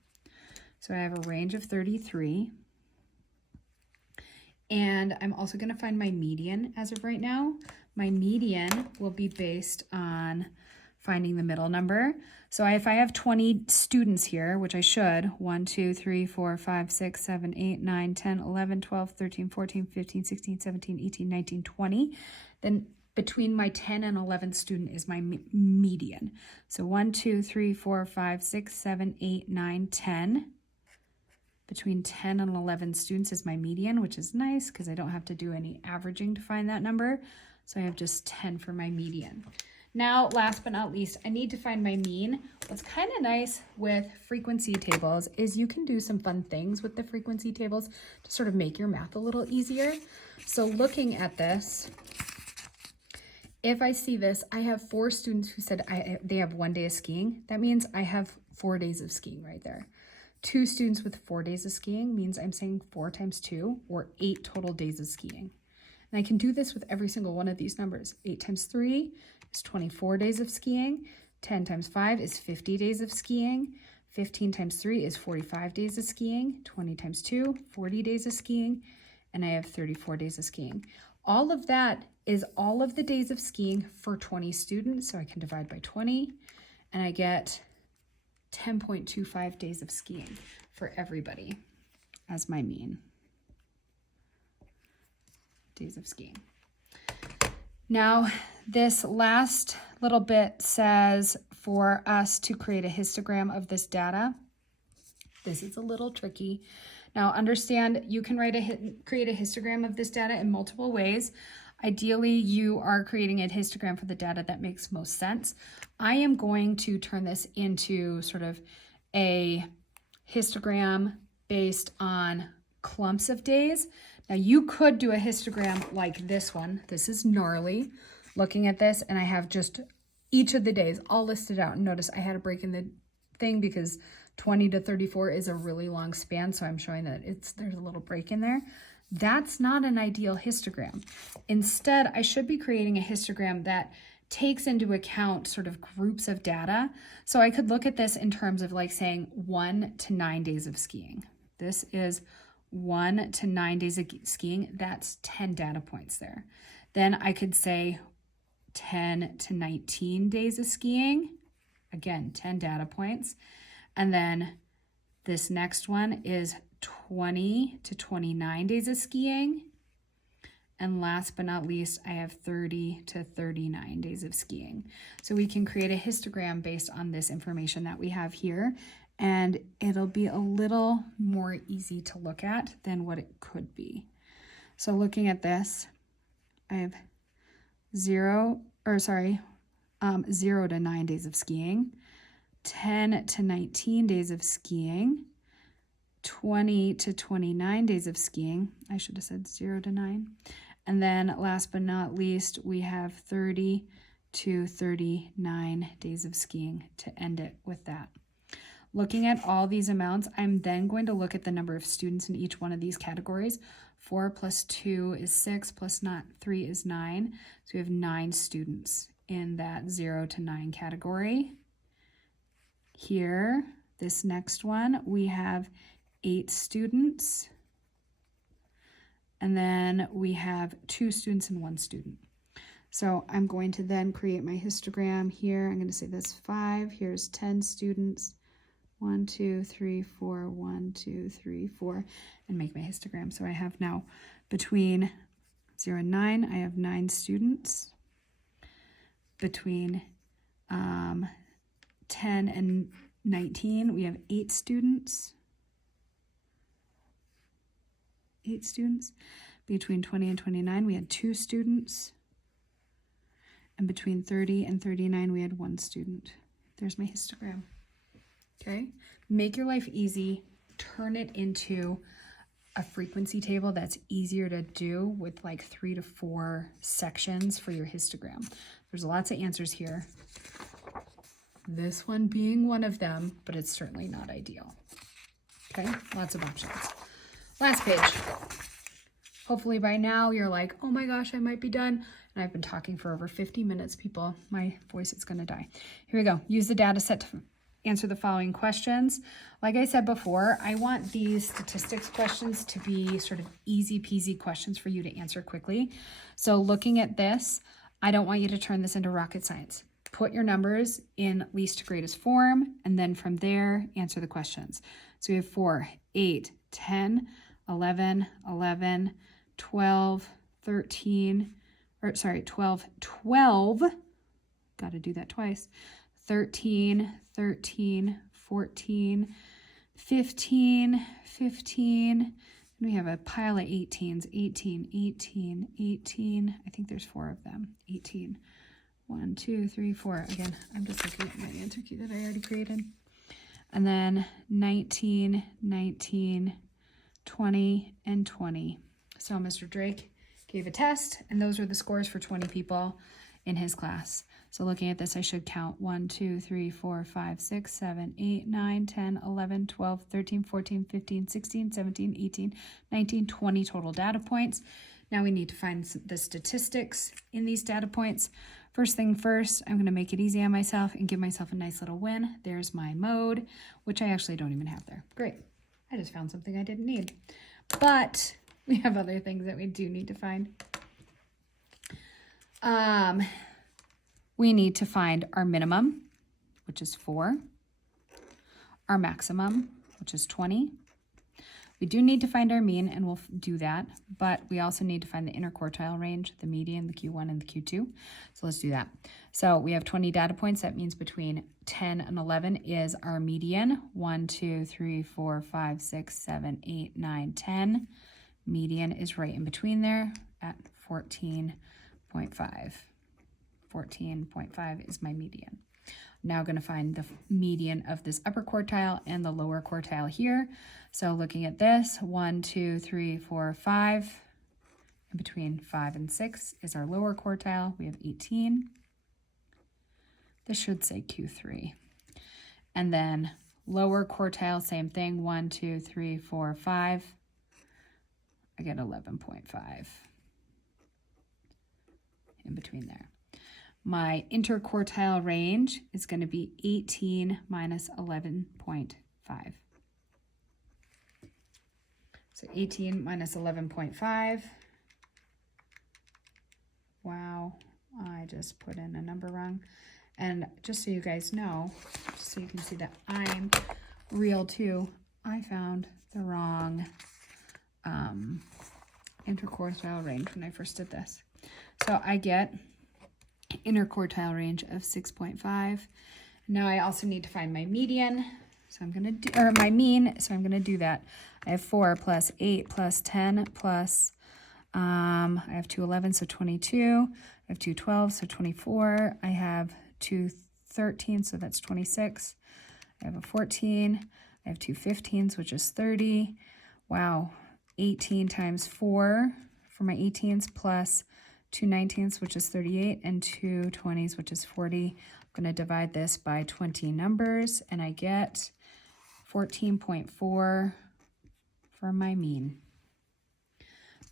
So I have a range of 33. And I'm also going to find my median as of right now. My median will be based on finding the middle number. So if I have 20 students here, which I should, 1, 2, 3, 4, 5, 6, 7, 8, 9, 10, 11, 12, 13, 14, 15, 16, 17, 18, 19, 20, then between my 10 and 11 student is my median. So 1, 2, 3, 4, 5, 6, 7, 8, 9, 10. Between 10 and 11 students is my median, which is nice because I don't have to do any averaging to find that number. So I have just 10 for my median. Now, last but not least, I need to find my mean. What's kind of nice with frequency tables is you can do some fun things with the frequency tables to sort of make your math a little easier. So looking at this, if I see this, I have 4 students who said they have 1 day of skiing. That means I have 4 days of skiing right there. 2 students with 4 days of skiing means I'm saying 4 times 2 or 8 total days of skiing. And I can do this with every single one of these numbers. 8 times 3 is 24 days of skiing. 10 times 5 is 50 days of skiing. 15 times 3 is 45 days of skiing. 20 times 2, 40 days of skiing. And I have 34 days of skiing. All of that is all of the days of skiing for 20 students. So I can divide by 20 and I get 10.25 days of skiing for everybody as my mean. Days of skiing. Now, this last little bit says for us to create a histogram of this data. This is a little tricky. Now, understand you can create a histogram of this data in multiple ways. Ideally, you are creating a histogram for the data that makes most sense. I am going to turn this into sort of a histogram based on clumps of days. Now, you could do a histogram like this one. This is gnarly. Looking at this, and I have just each of the days all listed out. And notice I had a break in the thing because 20 to 34 is a really long span, so I'm showing that there's a little break in there. That's not an ideal histogram. Instead, I should be creating a histogram that takes into account sort of groups of data. So I could look at this in terms of like saying 1 to 9 days of skiing. This is 1 to 9 days of skiing. That's 10 data points there. Then I could say 10 to 19 days of skiing. Again, 10 data points. And then this next one is 20 to 29 days of skiing. And last but not least, I have 30 to 39 days of skiing. So we can create a histogram based on this information that we have here, and it'll be a little more easy to look at than what it could be. So looking at this, I have 0 to 9 days of skiing, 10 to 19 days of skiing, 20 to 29 days of skiing. I should have said 0 to 9. And then last but not least, we have 30 to 39 days of skiing to end it with that. Looking at all these amounts, I'm then going to look at the number of students in each one of these categories. 4 plus 2 is 6, plus 3 is 9. So we have 9 students in that 0 to 9 category. Here, this next one, we have 8 students. And then we have 2 students and 1 student. So I'm going to then create my histogram here. I'm going to say this 5. Here's 10 students. 1, 2, 3, 4, 1, 2, 3, 4, and make my histogram. So I have now between 0 and 9, I have 9 students. Between 10 and 19, we have 8 students. 8 students. Between 20 and 29, we had 2 students. And between 30 and 39, we had 1 student. There's my histogram. Okay, make your life easy. Turn it into a frequency table that's easier to do with like 3 to 4 sections for your histogram. There's lots of answers here. This one being one of them, but it's certainly not ideal. Okay, lots of options. Last page. Hopefully by now you're like, oh my gosh, I might be done. And I've been talking for over 50 minutes, people. My voice is gonna die. Here we go. Use the data set to answer the following questions. Like I said before, I want these statistics questions to be sort of easy peasy questions for you to answer quickly. So looking at this, I don't want you to turn this into rocket science. Put your numbers in least to greatest form, and then from there, answer the questions. So we have 4, 8, 10, 11, 11, 12, 13, or sorry, 12, 12, got to do that twice, 13, 13, 14, 15, 15, and we have a pile of 18s, 18, 18, 18, I think there's 4 of them, 18, 1, 2, 3, 4, again, I'm just looking at my answer key that I already created, and then 19, 19, 20, and 20. So Mr. Drake gave a test, and those were the scores for 20 people in his class. So looking at this, I should count 1, 2, 3, 4, 5, 6, 7, 8, 9, 10, 11, 12, 13, 14, 15, 16, 17, 18, 19, 20 total data points. Now we need to find the statistics in these data points. First thing first, I'm going to make it easy on myself and give myself a nice little win. There's my mode, which I actually don't even have there. Great. I just found something I didn't need. But we have other things that we do need to find. We need to find our minimum, which is 4, our maximum, which is 20. We do need to find our mean, and we'll do that, but we also need to find the interquartile range, the median, the Q1, and the Q2. So let's do that. So we have 20 data points. That means between 10 and 11 is our median. 1, 2, 3, 4, 5, 6, 7, 8, 9, 10. Median is right in between there at 14.5. 14.5 is my median. I'm now going to find the median of this upper quartile and the lower quartile here. So looking at this, 1, 2, 3, 4, 5. In between 5 and 6 is our lower quartile. We have 18. This should say Q3. And then lower quartile, same thing, 1, 2, 3, 4, 5. I get 11.5 in between there. My interquartile range is going to be 18 minus 11.5. So 18 minus 11.5. Wow, I just put in a number wrong. And just so you guys know, so you can see that I'm real too, I found the wrong interquartile range when I first did this. So I get interquartile range of 6.5. Now I also need to find my median. So I'm going to do, or my mean. So I'm going to do that. I have 4 plus 8 plus 10 plus, I have 2 11, so 22. I have 2 12, so 24. I have 2 13, so that's 26. I have a 14. I have 2 15s, which is 30. Wow. 18 times 4 for my 18s plus 2 19s, which is 38, and 2 20s, which is 40. I'm going to divide this by 20 numbers, and I get 14.4 for my mean.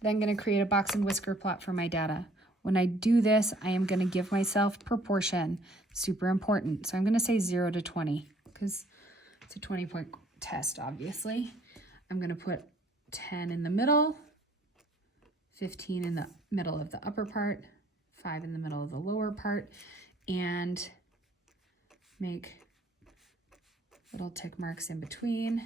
Then I'm going to create a box and whisker plot for my data. When I do this, I am going to give myself proportion. Super important. So I'm going to say 0 to 20 because it's a 20-point test, obviously. I'm going to put 10 in the middle, 15 in the middle of the upper part, 5 in the middle of the lower part, and make little tick marks in between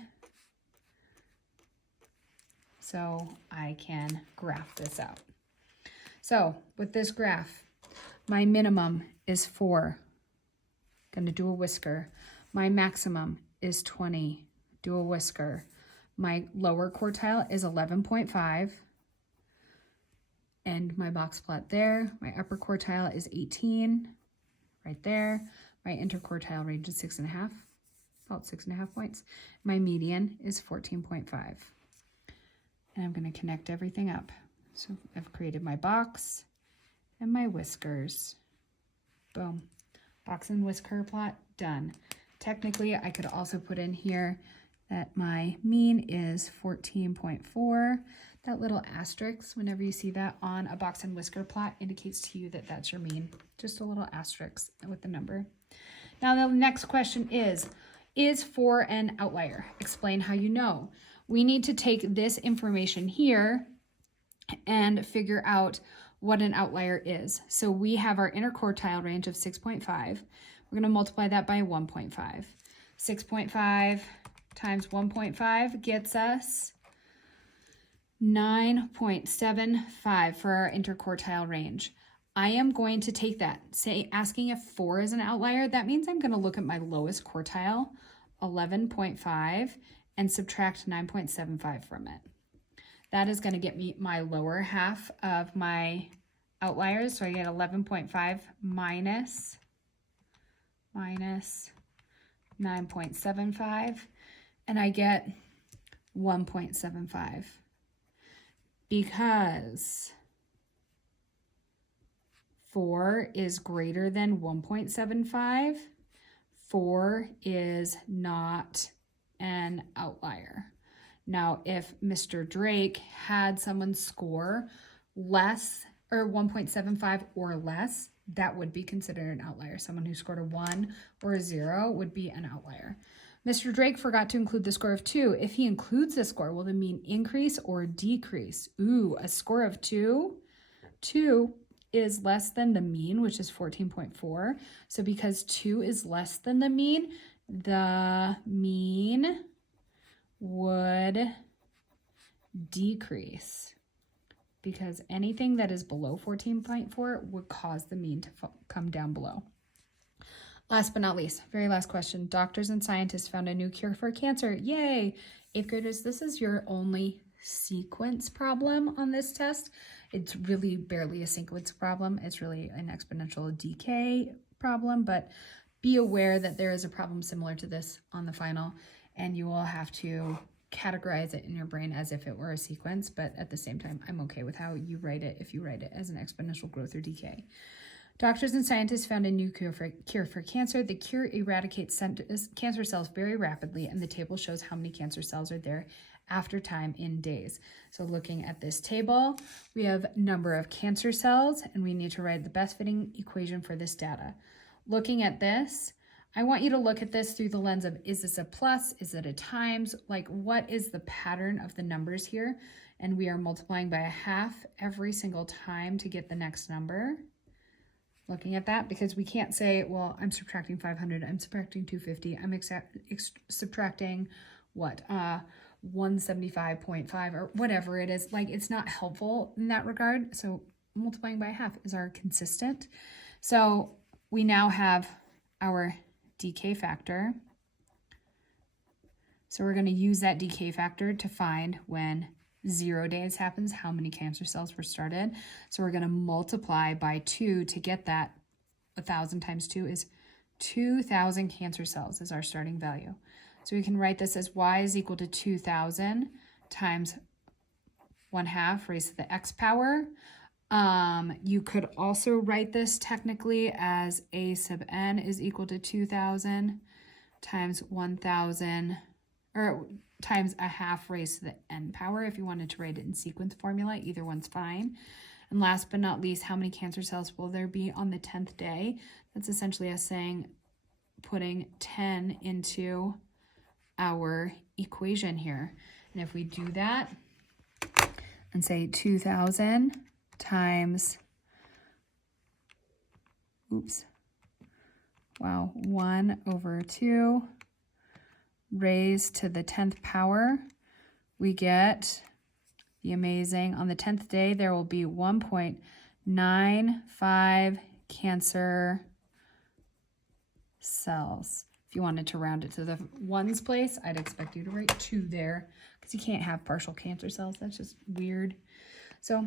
so I can graph this out. So with this graph, my minimum is 4. Going to do a whisker. My maximum is 20. Do a whisker. My lower quartile is 11.5. And my box plot there. My upper quartile is 18, right there. My interquartile range is 6.5, about 6.5 points. My median is 14.5. And I'm going to connect everything up. So I've created my box and my whiskers. Boom. Box and whisker plot done. Technically, I could also put in here that my mean is 14.4. That little asterisk, whenever you see that on a box and whisker plot, indicates to you that that's your mean. Just a little asterisk with the number. Now the next question is 4 an outlier? Explain how you know. We need to take this information here and figure out what an outlier is. So we have our interquartile range of 6.5. We're going to multiply that by 1.5. 6.5 times 1.5 gets us 9.75 for our interquartile range. I am going to take that, say asking if 4 is an outlier, that means I'm going to look at my lowest quartile, 11.5, and subtract 9.75 from it. That is going to get me my lower half of my outliers. So I get 11.5 minus 9.75, and I get 1.75. Because 4 is greater than 1.75, 4 is not an outlier. Now, if Mr. Drake had someone score less or 1.75 or less, that would be considered an outlier. Someone who scored a 1 or a 0 would be an outlier. Mr. Drake forgot to include the score of 2. If he includes the score, will the mean increase or decrease? Ooh, a score of 2. 2 is less than the mean, which is 14.4. So because 2 is less than the mean would decrease. Because anything that is below 14.4 would cause the mean to come down below. Last but not least, very last question. Doctors and scientists found a new cure for cancer. Yay! 8th graders, this is your only sequence problem on this test. It's really barely a sequence problem. It's really an exponential decay problem, but be aware that there is a problem similar to this on the final, and you will have to categorize it in your brain as if it were a sequence, but at the same time, I'm okay with how you write it if you write it as an exponential growth or decay. Doctors and scientists found a new cure for cancer. The cure eradicates cancer cells very rapidly, and the table shows how many cancer cells are there after time in days. So looking at this table, we have number of cancer cells, and we need to write the best fitting equation for this data. Looking at this, I want you to look at this through the lens of, is this a plus? Is it a times? Like, what is the pattern of the numbers here? And we are multiplying by a half every single time to get the next number. Looking at that, because we can't say, well, I'm subtracting 500, I'm subtracting 250, I'm subtracting what, 175.5 or whatever it is. Like, it's not helpful in that regard. So multiplying by half is our consistent. So we now have our decay factor. So we're going to use that decay factor to find when 0 days happens, how many cancer cells were started. So we're going to multiply by 2 to get that. 1,000 times 2 is 2,000 cancer cells is our starting value. So we can write this as y is equal to 2,000 times 1/2 raised to the x power. You could also write this technically as a sub n is equal to 2,000 times 1,000, or times 1/2 raised to the n power if you wanted to write it in sequence formula. Either one's fine. And last but not least, how many cancer cells will there be on the 10th day? That's essentially us saying, putting 10 into our equation here. And if we do that and say 2,000 times, 1/2 raised to the 10th power, we get the amazing, on the 10th day, there will be 1.95 cancer cells. If you wanted to round it to the ones place, I'd expect you to write 2 there because you can't have partial cancer cells. That's just weird. So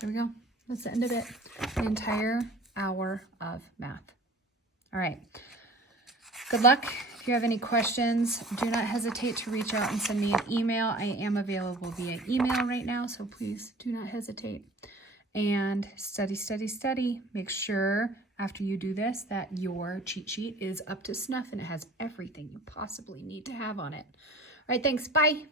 there we go. That's the end of it. An entire hour of math. All right. Good luck. If you have any questions, do not hesitate to reach out and send me an email. I am available via email right now, so please do not hesitate. And study, study, study. Make sure after you do this that your cheat sheet is up to snuff and it has everything you possibly need to have on it. All right, thanks. Bye.